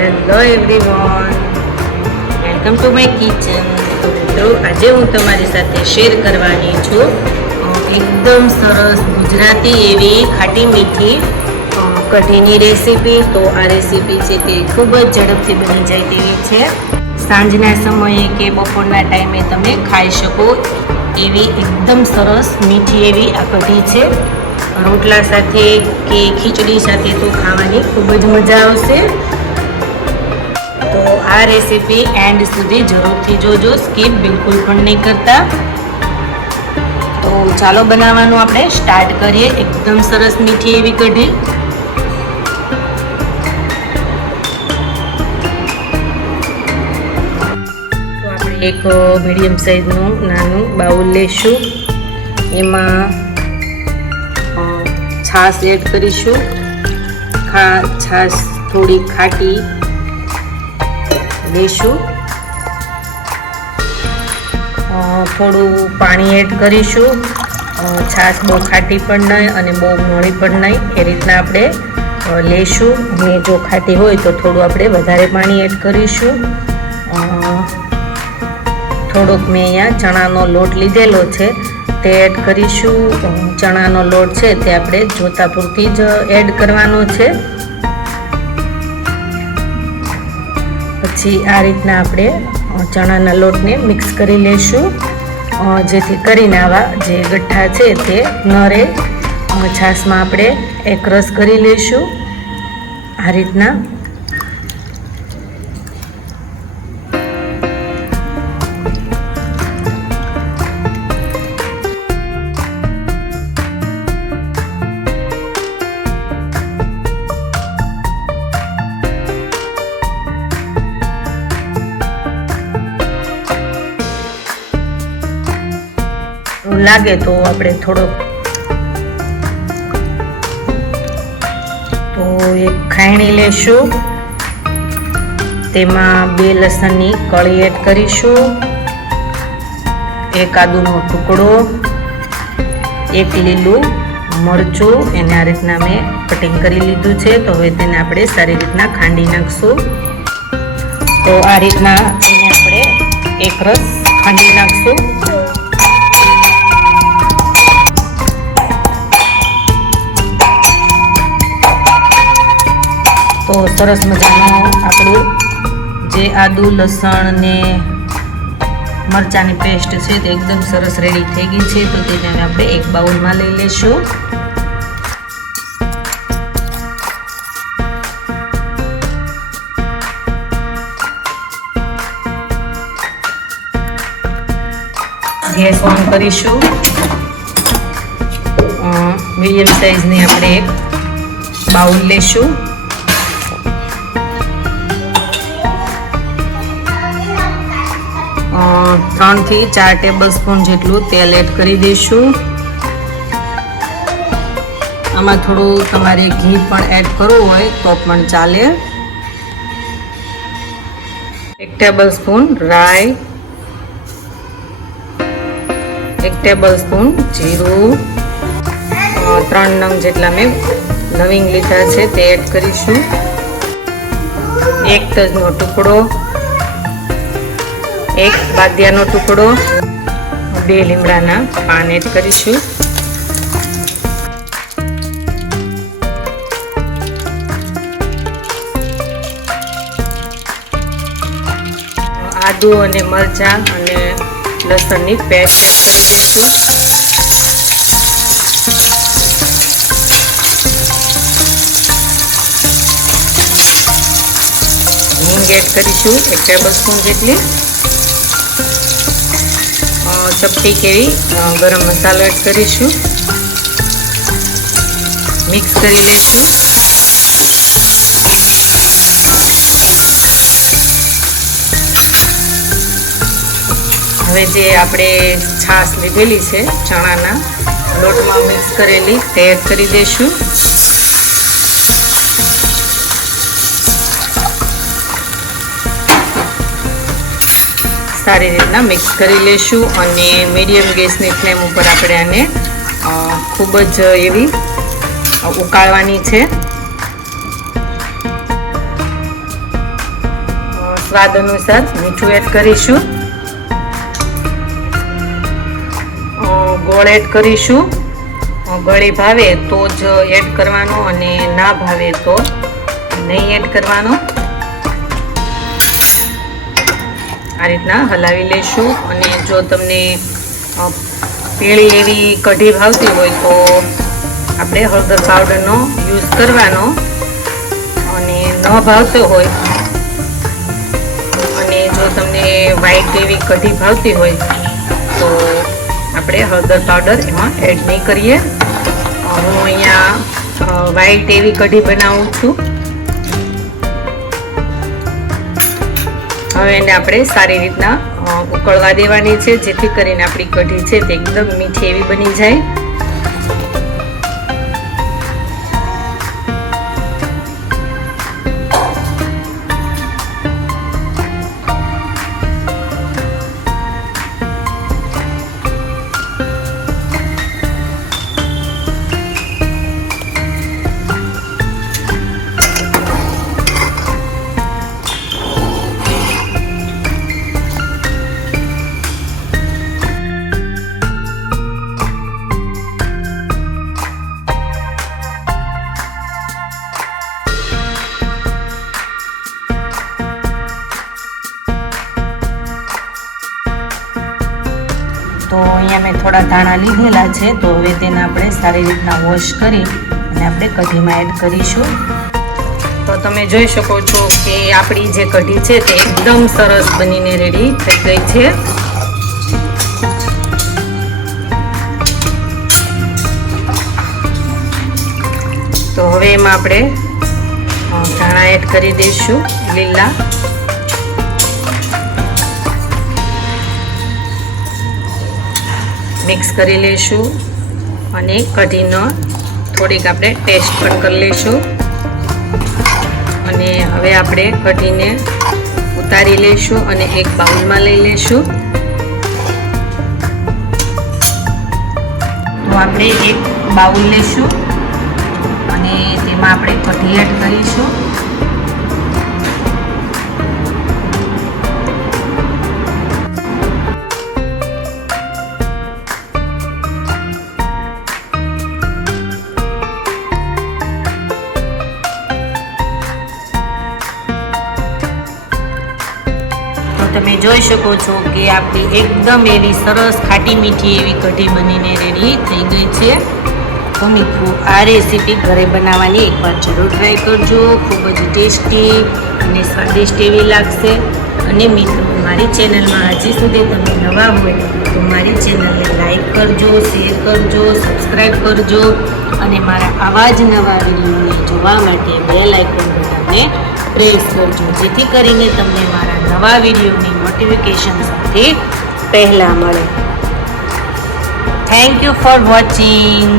Hello everyone welcome to my kitchen તો મિત્રો, આજે હું તમારી સાથે શેર કરવાની છું એકદમ સરસ ગુજરાતી એવી ખાટી મીઠી કઢીની રેસીપી તો આ રેસીપી છે તે ખૂબ જ ઝડપથી બની જાય તેવી છે. સાંજના સમયે કે બપોરના ટાઈમે તમે ખાઈ શકો એવી એકદમ સરસ મીઠી એવી આ કઢી છે. રોટલા સાથે કે ખીચડી સાથે તો ખાવાની ખૂબ જ મજા આવશે. આ રેસીપી એન્ડ સુધી જરૂરથી જોજો. સ્કીપ બિલકુલ પણ નહીં કરતા. તો ચાલો બનાવવાનું આપણે સ્ટાર્ટ કરીએ. એકદમ સરસ મીઠી એવી કઢી. તો આપણે એક મીડિયમ સાઈઝનું નાનું બાઉલ લેશું. એમાં છાશ એડ કરીશું. ખા, છાશ થોડી ખાટી લઈશું. થોડું પાણી એડ કરીશું. છાશ બહુ ખાટી પણ નહીં અને બહુ મોળી પણ નહીં. એ રીતના આપણે લઈશું. અને જો ખાટી હોય તો થોડું આપણે વધારે પાણી એડ કરીશું. થોડોક મેં અહીંયા ચણાનો લોટ લીધેલો છે, તે એડ કરીશું. ચણાનો લોટ છે તે આપણે જોતા પૂરતી જ એડ કરવાનો છે. પછી આ રીતના આપણે ચણાના લોટને મિક્સ કરી લઈશું જેથી કરીને આવા જે ગઠ્ઠા છે તે ન રહે છાશમાં આપણે એક રસ કરી લઈશું આ રીતના લાગે તો આપણે થોડોક તો એક ખાયણી લેશું. તેમાં બે લસણની કળી એડ કરીશું. એક આદુનો ટુકડો, એક લીલું મરચું, એને આ રીતના મેં કટિંગ કરી લીધું છે. તો હવે તેને આપણે સારી રીતના ખાંડી નાખશું. તો આ રીતના એને આપણે એક રસ ખાંડી નાખશું. તો સરસ મજાનું આપણું જે આદુ, લસણ ને મરચાંની પેસ્ટ છે તે એકદમ સરસ રેડી થઈ ગઈ છે. તો તેને આપણે એક બાઉલમાં લઈ લેશું. ગેસ ઓન કરીશું. મીડિયમ સાઈઝની આપણે એક બાઉલ લેશું. ત્રણથી ચાર ટેબલ સ્પૂન જેટલું તેલ એડ કરી દઈશું. આમાં થોડું તમારે ઘી પણ એડ કરવું હોય તો પણ ચાલે. એક ટેબલ સ્પૂન રાઈ. એક ટેબલ સ્પૂન જીરું ત્રણ નંગ જેટલા મેં લવિંગ લીધા છે તે એડ કરીશું. એક તજનો ટુકડો. એક બાદિયાનો ટુકડો બે લીમડાના પાન એડ કરીશું. આદુ અને મરચાં અને લસણની પેસ્ટ એડ કરી દઈશું. હિંગ એડ કરીશું, એક ટેબલ સ્પૂન જેટલી. ચપટી કેવી ગરમ મસાલો એડ કરીશું. મિક્સ કરી લઈશું. હવે જે આપણે છાશ લીધેલી છે, ચણાના, લોટમાં મિક્સ કરેલી, તે એડ કરી દઈશું. સારી રીતના મિક્સ કરી લેશું અને મીડિયમ ગેસની ફ્લેમ ઉપર આપણે આને ખૂબ જ એવી ઉકાળવાની છે. સ્વાદ અનુસાર મીઠું એડ કરીશું. ગોળ એડ કરીશું. ગળી ભાવે તો જ એડ કરવાનો અને ના ભાવે તો નહીં એડ કરવાનો. આ રીતના હલાવી લઈશું અને જો તમને પીળી એવી કઢી ભાવતી હોય તો આપણે હળદર પાવડરનો યુઝ કરવાનો. અને ન ભાવતો હોય, અને જો તમને વ્હાઈટ એવી કઢી ભાવતી હોય, તો આપણે હળદર પાવડર એમાં એડ નહીં કરીએ. હું અહીંયા વ્હાઈટ એવી કઢી બનાવું છું. હવે એને આપણે સારી રીતના ઉકળવા દેવાની છે, જેથી કરીને આપણી કઢી છે તે એકદમ મીઠી એવી બની જાય. અહીંયા મેં થોડા ધાણા લીધેલા છે, તો હવે તેને આપણે સારી રીતના વોશ કરી અને આપણે કઢીમાં એડ કરીશું. તો તમે જોઈ શકો છો કે આપણી જે કઢી છે તે એકદમ સરસ બનીને રેડી થઈ ગઈ છે. તો હવે એમાં આપણે ધાણા એડ કરી દઈશું લીલા. મિક્સ કરી લઈશું અને કઢીનો થોડીક આપણે ટેસ્ટ પણ કરી લઈશું. અને હવે આપણે કઢીને ઉતારી લઈશું અને એક બાઉલમાં લઈ લઈશું. તો આપણે એક બાઉલ લઈશું અને તેમાં આપણે કઢી એડ કરીશું. તમે જોઈ શકો છો કે આપણી એકદમ એવી સરસ ખાટી મીઠી એવી કઢી બનીને રેડી થઈ ગઈ છે. તો મિત્રો આ રેસીપી ઘરે બનાવવાની એકવાર જરૂર ટ્રાય કરજો. ખૂબ જ ટેસ્ટી અને સ્વાદિષ્ટ એવી લાગશે. અને મિત્રો, મારી ચેનલમાં હજી સુધી તમે નવા હોય તો મારી ચેનલને લાઈક કરજો શેર કરજો સબસ્ક્રાઈબ કરજો. અને મારા આવા જ નવા વિડીયોને જોવા માટે બેલ આઇકોન બટનને પ્રેસ કરજો, જેથી કરીને તમને મારા નવા વિડીયોની નોટિફિકેશન સાથે પહેલાં મળે. Thank you for watching